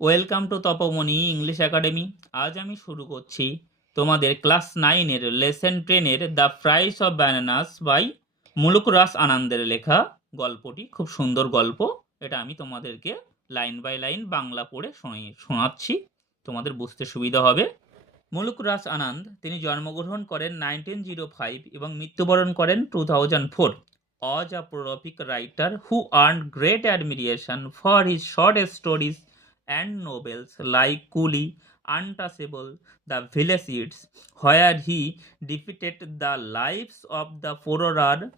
Welcome to Tapamoni English academy. আজ আমি শুরু করছি তোমাদের ক্লাস 9-এর লেসন 10-এর the price of bananas by Mulk Raj আনন্দের লেখা গল্পটি। খুব সুন্দর গল্প। এটা আমি তোমাদেরকে লাইন বাই লাইন বাংলা পড়ে শোনাচ্ছি, তোমাদের বুঝতে সুবিধা হবে। মুলুকরাস আনন্দ তিনি জন্মগ্রহণ করেন 1905 এবং মৃত্যুবরণ করেন 2004। was a prolific writer who earned great admiration for his short stories and novels like Coolie, Untouchable, The Village Eats, where he depicted the lives of the poorer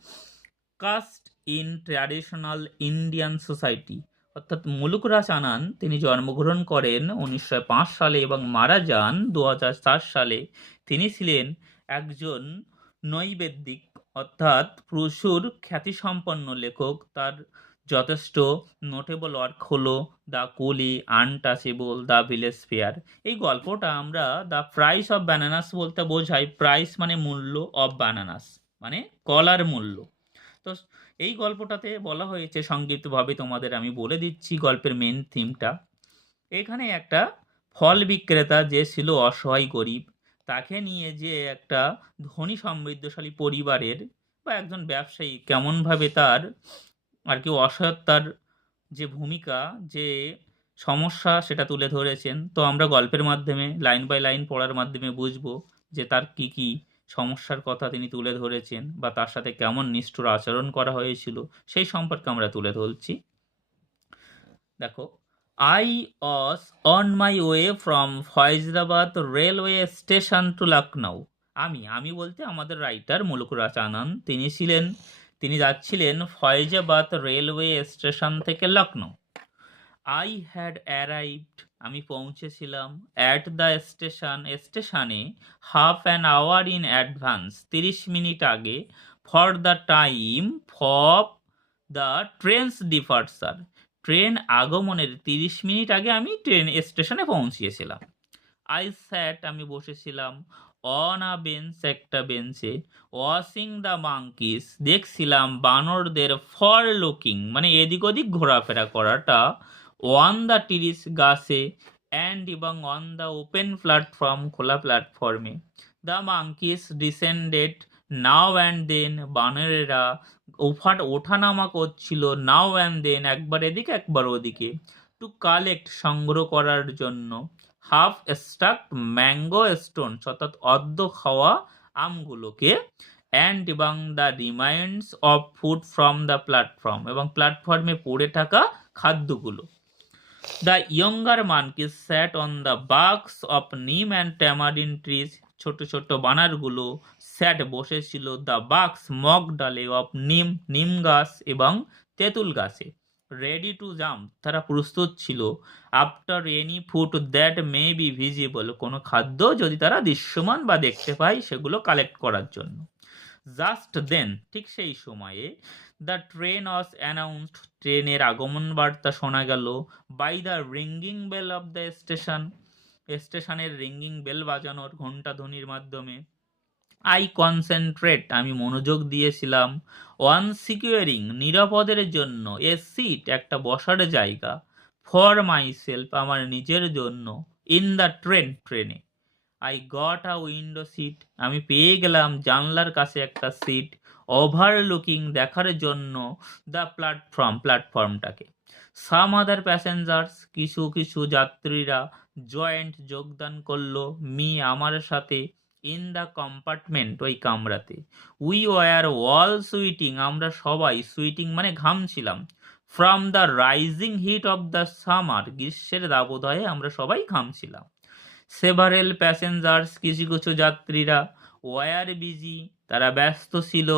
caste in traditional Indian society। অর্থাৎ মুলুকরাস আনান তিনি জন্মগ্রহণ করেন 1905 সালে এবং মারা যান 2004 সালে। তিনি ছিলেন একজন নৈবেদিক অর্থাৎ প্রচুর খ্যাতিসম্পন্ন লেখক। তার যথেষ্ট নোটেবল ওয়ার্ক হলো দ্য কুলি, আনটাচেবল, দ্য ভিলেজ ফেয়ার। এই গল্পটা আমরা দ্য প্রাইস অফ ব্যানানাস বলতে বোঝাই। প্রাইস মানে মূল্য, অফ ব্যানানাস মানে কলার মূল্য। তো এই গল্পটাতে বলা হয়েছে সংক্ষিপ্তভাবে, তোমাদের আমি বলে দিচ্ছি গল্পের মেন থিমটা। এখানে একটা ফল বিক্রেতা যে ছিল অসহায় গরিব, তাকে নিয়ে যে একটা ধনী সমৃদ্ধশালী পরিবারের বা একজন ব্যবসায়ী কেমনভাবে তার আর কি অসহায়তার যে ভূমিকা, যে সমস্যা সেটা তুলে ধরেছেন। তো আমরা গল্পের মাধ্যমে লাইন বাই লাইন পড়ার মাধ্যমে বুঝবো যে তার কি কি সমস্যার কথা তিনি তুলে ধরেছেন বা তার সাথে কেমন নিষ্ঠুর আচরণ করা হয়েছিল সেই সম্পর্কে আমরা তুলে ধরছি। দেখো, I was on my way from Faizabad railway station to Lucknow. আমি বলতে আমাদের রাইটার মুলুকরাজ আনন্দ তিনি যাচ্ছিলেন ফয়জাবাদ রেলওয়ে স্টেশন থেকে লখনৌ। আই হ্যাড অ্যারাইভড, আমি পৌঁছেছিলাম, অ্যাট দ্য স্টেশনে half an hour in advance, 30 minute আগে, for the time for the train's departure, train আগমনের 30 মিনিট আগে আমি স্টেশনে পৌঁছিয়েছিলাম। আই স্যাট, আমি বসেছিলাম, অন আ বেঞ্চ, একটা বেঞ্চে, ওয়াচিং দ্য মাঙ্কিস, দেখছিলাম বানরদের, ফর লুকিং মানে এদিক ওদিক ঘোরাফেরা করাটা, অন দ্য টিরিস, গাছে, অ্যান্ড এবং অন দ্য ওপেন প্ল্যাটফর্ম, খোলা প্ল্যাটফর্মে, the monkeys descended now and then, বানরেরা ওঠানামা করছিল, নাও অ্যান্ড দেন একবার এদিকে একবার ওদিকে, টু কালেক্ট সংগ্রহ করার জন্য, হাফ স্টাক ম্যাঙ্গো স্টোন অর্থাৎ অর্ধ খাওয়া আমগুলোকে, অ্যান্ড এবং the remains of food from the platform এবং প্ল্যাটফর্মে পড়ে থাকা খাদ্যগুলো। The younger monkey sat on the boughs of neem and tamarind trees, ছোট ছোট বানারগুলো স্যাট বসেছিল, দ্য বাক্স মগ ডালে, অফ নিম গাছ এবং তেঁতুল গাছে, রেডি টু জাম্প তারা প্রস্তুত ছিল, after any food that may be visible কোনো খাদ্য যদি তারা দৃশ্যমান বা দেখতে পায় সেগুলো কালেক্ট করার জন্য। জাস্ট দেন ঠিক সেই সময়ে, দ্য ট্রেন ওয়াজ অ্যানাউন্সড ট্রেনের আগমন বার্তা শোনা গেল, by the ringing bell of the স্টেশনের রিঙ্গিং বেল বাজানোর ঘণ্টা ধ্বনির মাধ্যমে। আই কনসেন্ট্রেট, আমি মনোযোগ দিয়েছিলাম, ওয়ান সিকিউরিং নিরাপদের জন্য, এ সিট একটা বসার জায়গা, ফর মাই সেলফ আমার নিজের জন্য, ইন দ্য ট্রেনে। I got a window seat, আমি পেয়ে গেলাম জানলার কাছে একটা সিট, ওভারলুকিং দেখার জন্য, দ্য প্ল্যাটফর্মটাকে। সাম আদার প্যাসেঞ্জার্স কিছু কিছু যাত্রীরা, যোগদান করলো, মি আমার সাথে, ইন দ্য কম্পার্টমেন্ট ওই কামরাতে, উই ওয়ার ওয়াল সুইটিং আমরা সবাই, সুইটিং মানে ঘামছিলাম, from the rising heat of the summer গ্রীষ্মের দাবদাহে আমরা সবাই ঘামছিলাম। সেভারেল প্যাসেঞ্জার্স কিছু কিছু যাত্রীরা, ওয়ার বিজি তারা ব্যস্ত ছিল,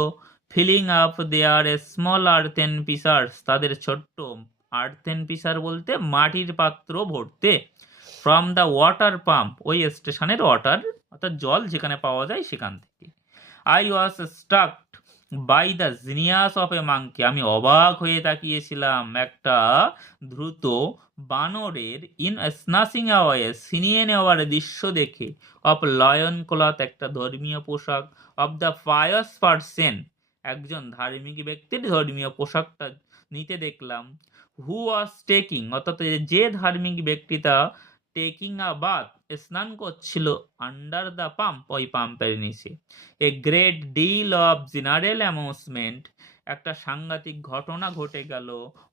ফিলিং আপ দেয়ার স্মল আর্থেন পিসার্স তাদের ছোট্ট আর্থেন পিসার বলতে মাটির পাত্র ভরতে, ফ্রম দ্য ওয়াটার পাম্প ওই স্টেশনের ওয়াটার অর্থাৎ জল যেখানে পাওয়া যায় সেখান থেকে। I was struck by the genius of a monkey আমি অবাক হয়ে তাকিয়েছিলাম একটা দ্রুত বানরের, ইন স্নাচিং আওয়ে ছিনিয়ে নেওয়ার দৃশ্য দেখে, অফ লয়ন ক্লথ একটা ধর্মীয় পোশাক, অফ দ্য পায়াস পার্সন একজন ধার্মিক ব্যক্তির ধর্মীয় পোশাকটা নিতে দেখলাম, হু ওয়াজ টেকিং, অর্থাৎ যে ধার্মিক ব্যক্তিটা টেকিং আ বাথ, স্নান করছিল, আন্ডার দ্য পাম্প, ওই পাম্পের নিচে। A great deal of general amusement, একটা সাংঘাতিক ঘটনা ঘটে গেল।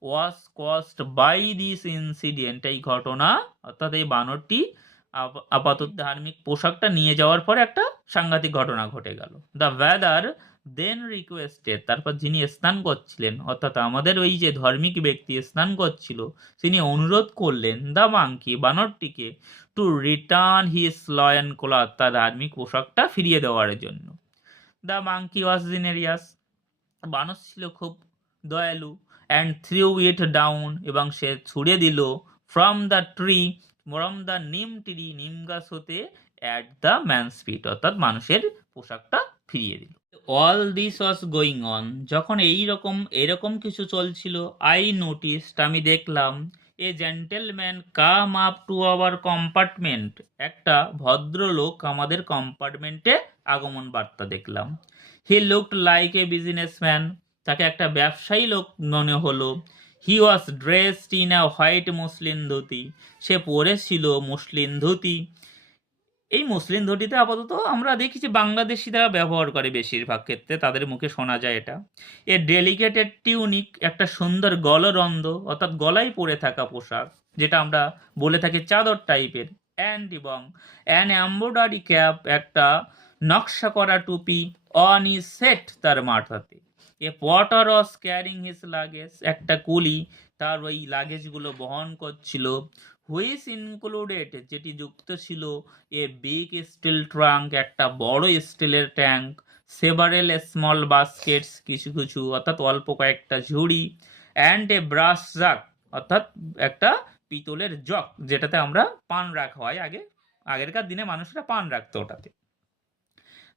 Was caused by this incident, এই ঘটনা অর্থাৎ এই বানরটি আপাতত ধার্মিক পোশাকটা নিয়ে যাওয়ার পরে একটা সাংঘাতিক ঘটনা ঘটে গেল। দ্য ওয়েদার দেন রিকোয়েস্টেড, তারপর যিনি স্নান করছিলেন, অর্থাৎ আমাদের ওই যে ধার্মিক ব্যক্তি স্নান করছিল, তিনি অনুরোধ করলেন দ্য মাংকি, বানরটিকে, to return his loin cloth, তার ধার্মিক পোশাকটা ফিরিয়ে দেওয়ার জন্য। দ্য মাংকি ওয়াজ জেনেরিয়াস, বানর ছিল খুব দয়ালু। অ্যান্ড থ্রিউ ইট ডাউন, এবং সে ছুড়ে দিল, from the tree, from the neem tree, নিম গাছ হতে, অ্যাট দ্য ম্যানস ফিট, অর্থাৎ মানুষের পোশাকটা ফিরিয়ে দিল। All this was going on, যখন এরকম কিছু চলছিল, আই নোটিসড, আমি দেখলাম, a gentleman come up to our compartment, একটা ভদ্রলোক আমাদের কম্পার্টমেন্টে আগমন বার্তা দেখলাম। He looked like a businessman, তাকে একটা ব্যবসায়ী লোক মনে হলো। He was dressed in a white muslin dhoti, সে পরেছিল মসলিন ধুতি। এই মসলিন ধুতিতে আপাতত আমরা দেখি যে বাংলাদেশিরা ব্যবহার করে বেশিরভাগ ক্ষেত্রে, তাদের মুখে শোনা যায় এটা। এ ডেলিকেটেড টিউনিক, একটা সুন্দর গলরন্দ, অর্থাৎ গলায় পরে থাকা পোশাক, যেটা আমরা বলে থাকি চাদর টাইপের। অ্যান্ড এবং অ্যান এমব্রয়ডারি ক্যাপ, একটা নকশা করা টুপি, অন ইজ সেট, তার মাথাতে। A porter was carrying his luggage, একটা কুলি তার ওই লাগেজগুলো বহন করছিল। হুইচ ইনক্লুডেড, যেটি যুক্ত ছিল, এ বিগ স্টিল ট্রাঙ্ক, একটা বড় স্টিলের ট্যাঙ্ক, সেভারেল স্মল বাস্কেটস, কিছু কিছু অর্থাৎ অল্প কয়েকটা ঝুড়ি, অ্যান্ড এ ব্রাশ জাগ, অর্থাৎ একটা পিতলের জগ, যেটাতে আমরা পান রাখা হয়, আগেরকার দিনে মানুষরা পান রাখতো ওটাতে।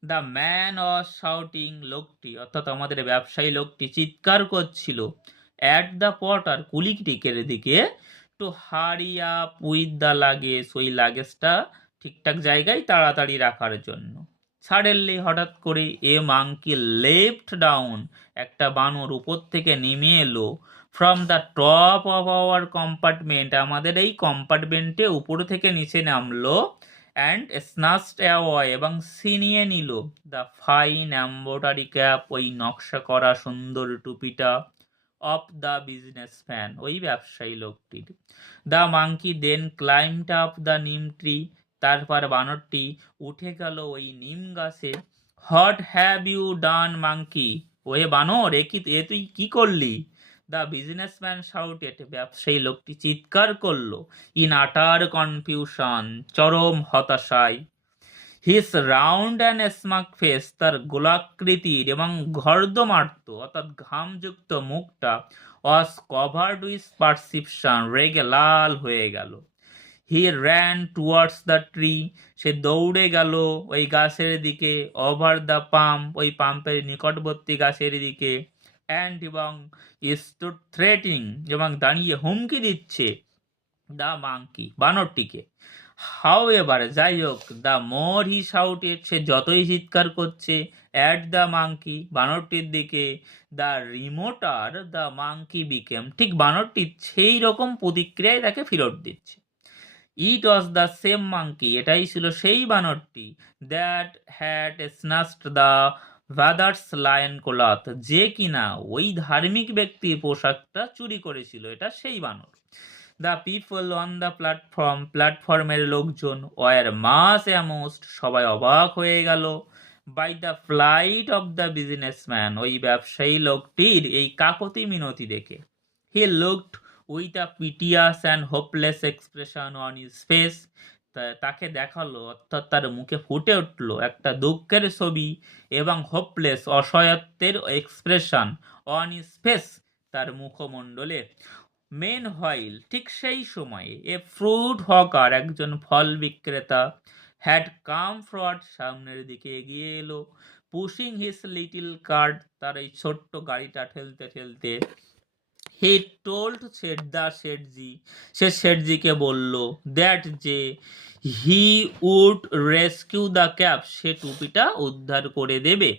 দ্য ম্যান ওয়াজ শাউটিং, লোকটি অর্থাৎ আমাদের ব্যবসায়ী লোকটি চিৎকার করছিল, অ্যাট দ্য পটার, কুলিটিকের দিকে, two hurry up with the luggage, ওই লাগেজটা ঠিকঠাক জায়গায় তাড়াতাড়ি রাখার জন্য। সাডেনলি, হঠাৎ করে, এ মাংকি লেফট ডাউন, একটা বানর উপর থেকে নেমে এলো, from the top of our compartment, আমাদের এই কম্পার্টমেন্টে উপর থেকে নিচে নামলো, অ্যান্ড স্নাচড অ্যাওয়ে, এবং ছিনিয়ে নিল, দ্য ফাইন এমব্রয়ডারি ক্যাপ, ওই নকশা করা সুন্দর টুপিটা, অফ দ্য বিজনেসম্যান, ওই ব্যবসায়ী লোকটির। The monkey then climbed up the neem tree, তারপর বানরটি উঠে গেল ওই নিম গাছে। What have you done monkey, ওহে বানর, এ তুই কি করলি? দ্য বিজনেসম্যান শাউটেড, ব্যবসায়ী লোকটি চিৎকার করলো, ইন আটার কনফিউশন, চরম হতাশায়। হিস রাউন্ড অ্যান্ড স্মাক ফেস, তার গোলাকৃতির এবং ঘর্দমার্ত অর্থাৎ ঘামযুক্ত মুখটা, ওয়াজ কভার্ড উইথ পারসিপশন, রেগে লাল হয়ে গেল। He ran towards the tree, সে দৌড়ে গেল ওই গাছের দিকে, ওভার দ্য পাম্প, ওই পাম্পের নিকটবর্তী গাছের দিকে, অ্যান্ড এবং স্টুড থ্রেটিং, এবং দাঁড়িয়ে হুমকি দিচ্ছে, দ্য মাংকি, বানরটিকে। হাউ এভার, যাই হোক, দ্য মোর হি শাউটেড, সে যতই চিৎকার করছে, অ্যাট দ্য মাংকি, বানরটির দিকে, the remoter the monkey became, ঠিক বানরটি সেই রকম প্রতিক্রিয়ায় তাকে ফেরত দিচ্ছে। It was the same monkey, এটাই ছিল সেই বানরটি, that had snatched the brother's loin cloth, যে কিনা ওই ধার্মিক ব্যক্তির পোশাকটা চুরি করেছিল, এটা সেই বানর। The people on the platform, প্ল্যাটফর্মের লোকজন, ওয়ার মাস অ্যামোস্ট, সবাই অবাক হয়ে গেল, by the plight of the businessman, ওই ব্যবসায়ী লোকটির এই কাকতি মিনতি দেখে। He looked with a piteous and hopeless expression on his face, তাকে দেখালো, অর্থাৎ তার মুখে ফুটে উঠল একটা দুঃখের ছবি এবং হোপলেস, অসহায়ত্বের এক্সপ্রেশন, অন হিজ ফেস, তার মুখমণ্ডলে। মেন হোয়াইল, ঠিক সেই সময়ে, এ ফ্রুট হকার, একজন ফল বিক্রেতা, হ্যাড কাম ফরওয়ার্ড, সামনের দিকে এগিয়ে এলো, পুশিং হিজ লিটল কার্ট, তার এই ছোট্ট গাড়িটা ঠেলতে ঠেলতে। হি টোল্ড শেঠজি, সে শেঠজিকে বলল, দ্যাট, যে, he would rescue the cap, সে টুপিটা উদ্ধার করে দেবে।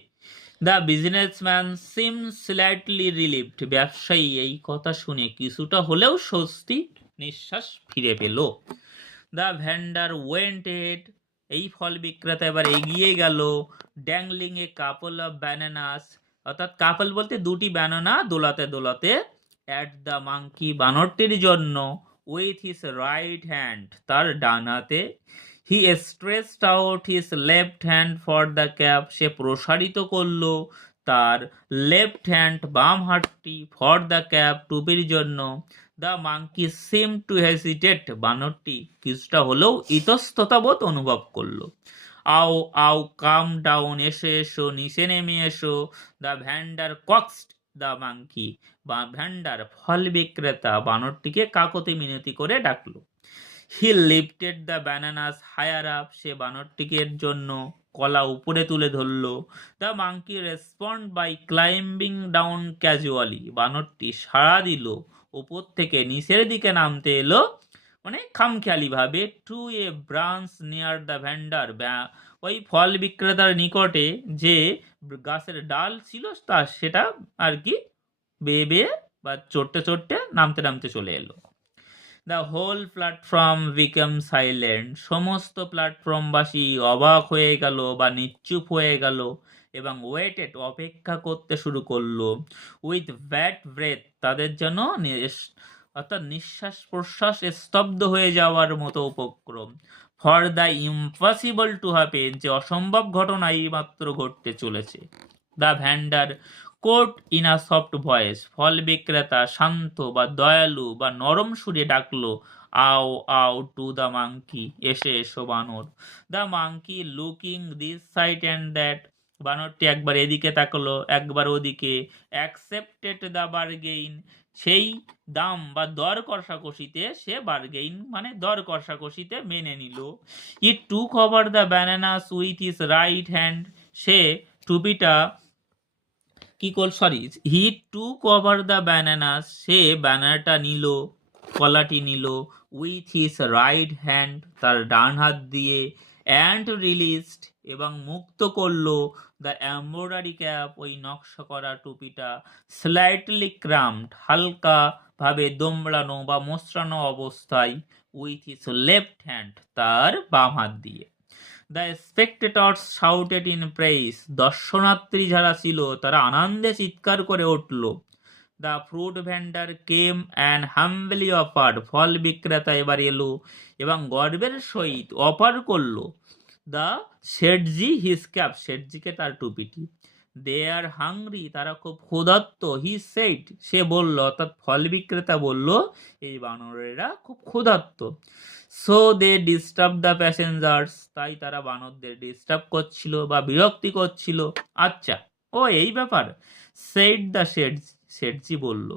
The businessman seemed slightly relieved, ব্যবসায়ী এই কথা শুনে কিছুটা হলেও স্বস্তি নিঃশ্বাস ফিরে পেল। দ্য ভেন্ডার ওয়েন্ট হেড, এই ফল বিক্রেতা এবার এগিয়ে গেল। Dangling a couple of bananas, অর্থাৎ কাপল বলতে দুটি ব্যানানা দোলাতে দোলাতে, অ্যাট দ্য মাঙ্কি বানরটির জন্য, উইথ হিস রাইট হ্যান্ড তার ডান হাতে, he stretched out his left hand for the cap, সে প্রসারিত করলো তার লেফট হ্যান্ড বাম হাতটি ফর দ্য ক্যাপ টুপির জন্য। The monkey seemed to hesitate, বানরটি কিছুটা হলেও ইতস্ততা বোধ অনুভব করলো। আও আও কাম ডাউন, এসো এসো নিচে নেমে এসো। The vendor coaxed the monkey, বা ভ্যান্ডার ফল বিক্রেতা বানরটিকে কাকতি মিনতি করে ডাকলো। He lifted the bananas higher up, সে বানরটিকে জন্য কলা উপরে তুলে ধরলো। The monkey responded by climbing down casually, বানরটি সাড়া দিল উপর থেকে নিচের দিকে নামতে এলো, মানে খামখেয়ালি ভাবে। To a branch near the vendor, ওই ফল বিক্রেতার নিকটে যে গাছের ডাল ছিল তা সেটা আর কি বেয়ে বেয়ে বা চড়তে চড়তে নামতে নামতে চলে এলো। The whole platform became silent, সমস্ত প্ল্যাটফর্মবাসী অবাক হয়ে গেল বা নিশ্চুপ হয়ে গেল এবং ওয়েটেড অপেক্ষা করতে শুরু করলো। উইথ ব্যাড ব্রেথ, তাদের জন্য অর্থাৎ নিঃশ্বাস প্রশ্বাস স্তব্ধ হয়ে যাওয়ার মতো উপক্রম। For the impossible to happen, যে অসম্ভব ঘটনা এই মাত্র ঘটতে চলেছে। The vendor cooed in a soft voice, ফল বিক্রেতা শান্ত বা দয়ালু বা নরম সুরে ডাকলো, আও আও টু দ্য মাঙ্কি, এসে এসো বানর। The monkey looking this side and that, বানরটি একবার এদিকে তাকালো একবার ওদিকে। অ্যাকসেপ্টেড দ্য বার্গেইন, সেই দাম বা দর কষাকষিতে সে বার্গেইন মানে দর কষাকষিতে মেনে নিল। It took over the bananas with his right hand, সে টুপিটা কি কর sorry he took over the bananas, সে ব্যানানাটা নিল কলাটি নিল। উইথ হিজ রাইট হ্যান্ড, তার ডান হাত দিয়ে। অ্যান্ড রিলিজড, এবং মুক্ত করলো। দ্য এমব্রয়ডারি ক্যাপ, ওই নকশা করা টুপিটা। স্লাইটলি ক্রাম্পড, হালকা ভাবে দোমড়ানো বা মোচড়ানো অবস্থায়। উইথ হিজ লেফট হ্যান্ড, তার বাম হাত দিয়ে। The spectators shouted in praise, দর্শনার্থী যারা ছিল তারা আনন্দে চিৎকার করে উঠল। The fruit vendor came and humbly offered, ফল বিক্রেতা এবার এলো এবং গর্বের সহিত অফার করলো দ্য শেঠজি হিজ ক্যাপ, শেঠজিকে তার টুপিটি। দে আর হাংরি, তারা খুব ক্ষুধার্ত। হি সেড, সে বলল, অর্থাৎ ফল বিক্রেতা বলল এই বানরেরা খুব ক্ষুধার্ত। So they disturb the passengers, তাই তারা বানরদের ডিস্টার্ব করছিল বা বিরক্তি করছিল। আচ্ছা, ও এই ব্যাপার। সেড দ্য শেঠজি বলল।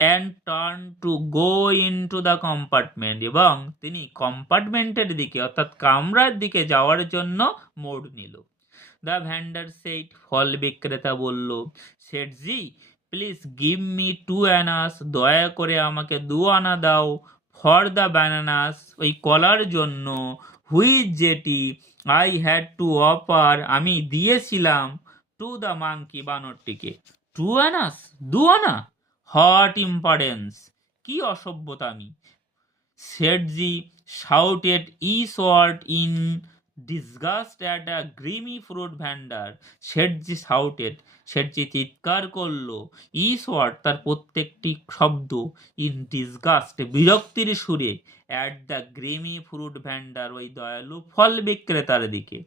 And turn to go in to the compartment, এবং তিনি কম্পার্টমেন্টের দিকে অর্থাৎ কামরার দিকে যাওয়ার জন্য মোড় নিল। দ্য ভ্যান্ডার সেট, ফল বিক্রেতা বলল, শেঠজি প্লিজ গিভ মি 2 আনাস, দয়া করে আমাকে 2 আনা দাও। ফর দ্য ব্যানানাস, ওই কলার জন্য। হুইচ, যেটি। আই হ্যাড টু অফার, আমি দিয়েছিলাম। টু দ্য মাঙ্কি, বানরটিকে। 2 আনাস, 2 আনা, হট ইম্পারেন্স, কি অসভ্যতামি। শেঠজি শাউটেড ইসওয়ার্ড in disgust at a grimy fruit vendor, Sethji চিৎকার করলো। ইসওয়ার্ড, তার প্রত্যেকটি শব্দ। ইন ডিসগাস্ট, বিরক্তির সুরে। অ্যাট দ্য গ্রিমি ফ্রুট ভ্যান্ডার, ওই দয়ালু ফল বিক্রেতার দিকে।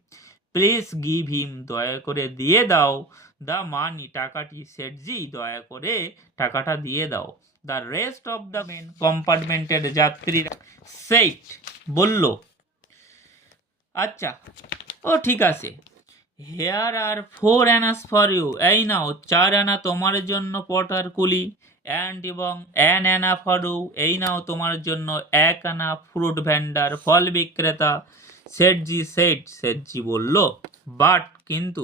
প্লিজ গিভ হিম, দয়া করে দিয়ে দাও। দ্য মানি, টাকাটি। শেঠজি দয়া করে টাকাটা দিয়ে দাও। The rest of the men কম্পার্টমেন্টের যাত্রীরা সেইট, বলল, আচ্ছা, ও ঠিক আছে। Here are 4 annas for you, এই নাও 4 আনা তোমার জন্য পটার কুলি। অ্যান্ড, এবং 1 আনা ফর ইউ, এই নাও তোমার জন্য 1 আনা ফ্রুট ভ্যান্ডার, ফল বিক্রেতা। শেঠজি বলল, বাট, কিন্তু।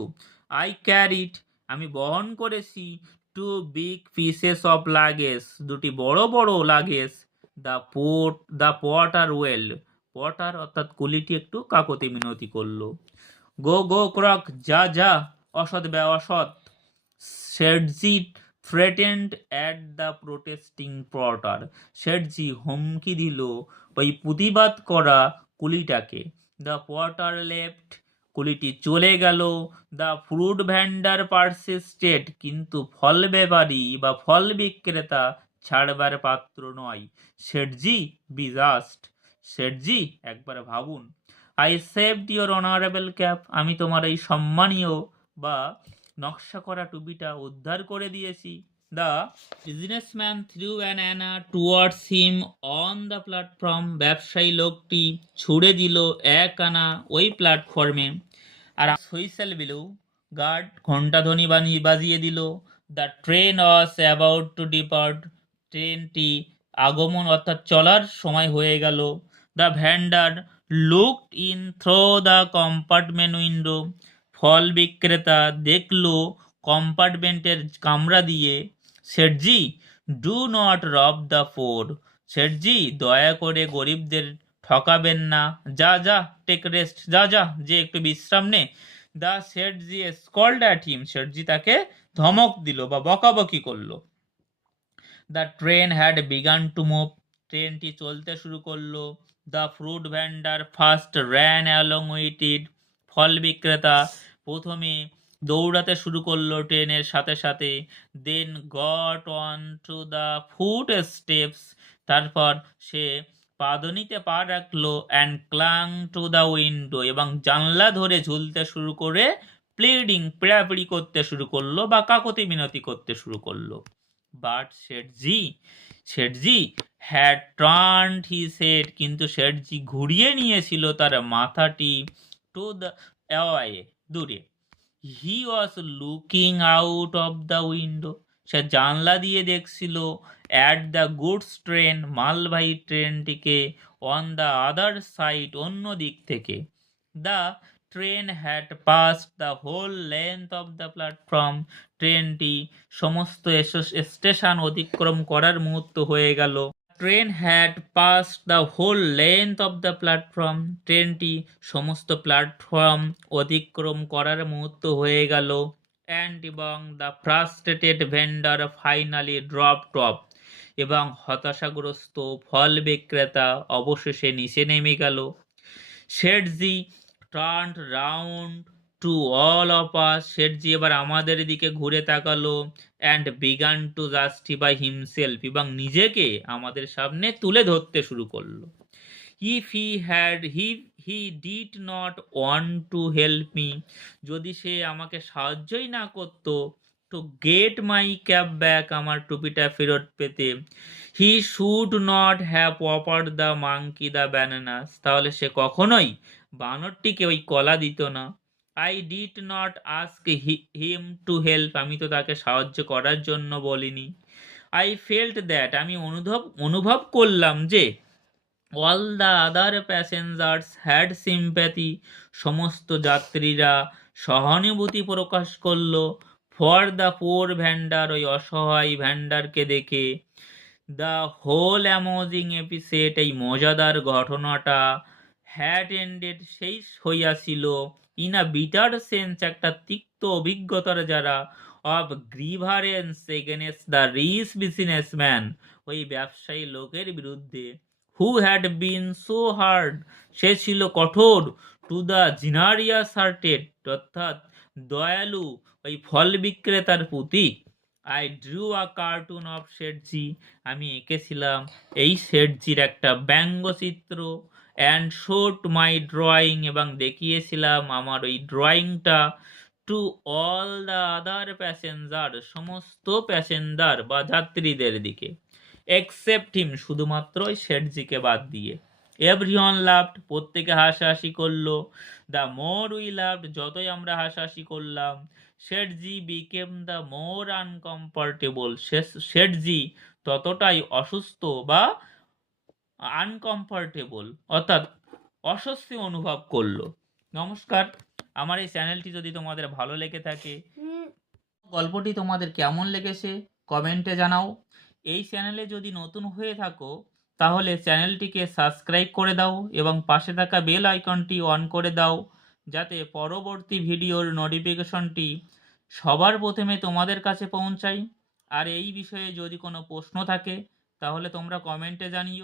আই ক্যারিড, আমি বহন করেছি। 2 বিগ পিসেস অফ লাগেজ, দুটি বড় বড় luggage. The Potter well, Potter অর্থাৎ কুলিটি একটু কাকতি মিনতি করলো। গো গো ক্রক, যা যা, অসৎ শেঠজি threatened at the protesting porter. শেঠজি হুমকি দিল ওই প্রতিবাদ করা কুলিটাকে। দ্য পটার লেফট, কুলিটি চলে গেল। দ্য ফ্রুট ভ্যান্ডার পারসিস্টেড, কিন্তু ফল ব্যাপারী বা ফল বিক্রেতা ছাড়বার পাত্র নয়। শেঠজি বি জাস্ট, শেঠজি একবার ভাবুন। I saved your honourable cap, আমি তোমার এই সম্মানীয় বা নকশা করা টুপিটা উদ্ধার করে দিয়েছি। The businessman threw an anna towards him on the platform, ব্যবসায়ী লোকটি ছুড়ে দিল এক আনা ওই প্ল্যাটফর্মে। আর হুইসেল বিলু, গার্ড ঘণ্টাধ্বনি বাজিয়ে দিল। The train was about to depart, ট্রেনটি আগমন অর্থাৎ চলার সময় হয়ে গেল। The vendor looked in through the compartment window, ফল বিক্রেতা দেখল কম্পার্টমেন্টের কামরা দিয়ে। Sethji do not rob the poor, শেঠজি দয়া করে গরিবদের ঠকাবেন না। যা যা, টেক রেস্ট, যা যা, যে একটু বিশ্রাম নে। The Sethji scolded at him, শেঠজি তাকে ধমক দিল বা বকাবকি করলো। The train had begun to move, ট্রেনটি চলতে শুরু করলো। The fruit vendor first ran along with it, ফল বিক্রেতা প্রথমে দৌড়াতে শুরু করলো ট্রেনের সাথে সাথে। Then got on to the foot steps, তারপর সে পাদনিতে পা রাখলো। And clung to the window, এবং জানলা ধরে ঝুলতে শুরু করে প্লিডিং, পিড়াপিড়ি করতে শুরু করলো বা কাকতি মিনতি করতে শুরু করলো। But শেঠজি had turned his head, কিন্তু শেঠজি ঘুরিয়ে নিয়েছিল তার মাথাটি টু দ্য অ্যাওয়ে, দূরে। He was looking out of the window, সে জানলা দিয়ে দেখছিল। অ্যাট দ্য গুডস ট্রেন, মালবাহী ট্রেনটিকে। অন দ্য আদার সাইড, অন্য দিক থেকে। The train had passed the whole length of the platform, ট্রেনটি সমস্ত স্টেশন অতিক্রম করার মুহূর্ত হয়ে গেল। Train had passed the whole length of the platform, ট্রেনটি সমস্ত প্ল্যাটফর্ম অতিক্রম করার মুহূর্ত হয়ে গেল। অ্যান্ড এবং the frustrated vendor finally dropped off, এবং হতাশাগ্রস্ত ফল বিক্রেতা অবশেষে নিচে নেমে গেল। Sethji turned round to all of us, শেঠজি এবার আমাদের দিকে ঘুরে তাকালো। And began to justify himself, এবং নিজেকে আমাদের সামনে তুলে ধরতে শুরু করলো। If he did not want to help me, যদি সে আমাকে সাহায্যই না করতো to get my cap back, আমার টুপিটা ফেরত পেতে, he should not have offered the monkey the bananas, তাহলে সে কখনোই বানরটিকে ওই কলা দিত না। I did not ask him to help, আমি তো তাকে সাহায্য করার জন্য বলিনি। আই ফেল্ট দ্যাট, আমি অনুভব করলাম যে all the other passengers had sympathy, সমস্ত যাত্রীরা সহানুভূতি প্রকাশ করলো। ফর দ্য পোর ভ্যান্ডার, ওই অসহায় ভ্যান্ডারকে দেখে। দ্য হোল অ্যামেজিং এপিসোড, এই মজাদার ঘটনাটা হ্যাড এন্ডেড, শেষ হইয়াছিল। ইন আ বিটার সেন্স, একটা তিক্ত অভিজ্ঞতার যারা। Of grievance against the rich businessman, ওই ব্যবসায়ী লোকের বিরুদ্ধে। Who had been so hard, সে ছিল কঠোর। টু দ্য জিনারিয়াস হার্টেড, অর্থাৎ দয়ালু ওই ফল বিক্রেতার প্রতি। আই ড্রু আ কার্টুন অফ শেঠজি, আমি এঁকেছিলাম এই শেঠজির একটা ব্যঙ্গচিত্র। অ্যান্ড শোড মাই ড্রয়িং, এবং দেখিয়েছিলাম আমার ওই ড্রয়িংটা। To all the other passenger, সমস্ত প্যাসেঞ্জার বা যাত্রীদের দিকে। এক্সেপ্ট হিম, শুধুমাত্র ওই শেঠজিকে বাদ দিয়ে। এভরিওয়ান লাভড, প্রত্যেকে হাসাহাসি করলো। দ্য মোর উই লাভড, যতই আমরা হাসাহাসি করলাম। শেঠজি বিকেম দ্য মোর আনকমফর্টেবল, শেঠজি ততটাই অসুস্থ বা আনকমফর্টেবল অর্থাৎ অস্বস্তি অনুভব করলো। নমস্কার, আমার এই চ্যানেলটি যদি তোমাদের ভালো লেগে থাকে, গল্পটি তোমাদের কেমন লেগেছে কমেন্টে জানাও। এই চ্যানেলে যদি নতুন হয়ে থাকো তাহলে চ্যানেলটিকে সাবস্ক্রাইব করে দাও এবং পাশে থাকা বেল আইকনটি অন করে দাও, যাতে পরবর্তী ভিডিওর নোটিফিকেশনটি সবার প্রথমে তোমাদের কাছে পৌঁছাই। আর এই বিষয়ে যদি কোনো প্রশ্ন থাকে তাহলে তোমরা কমেন্টে জানিও।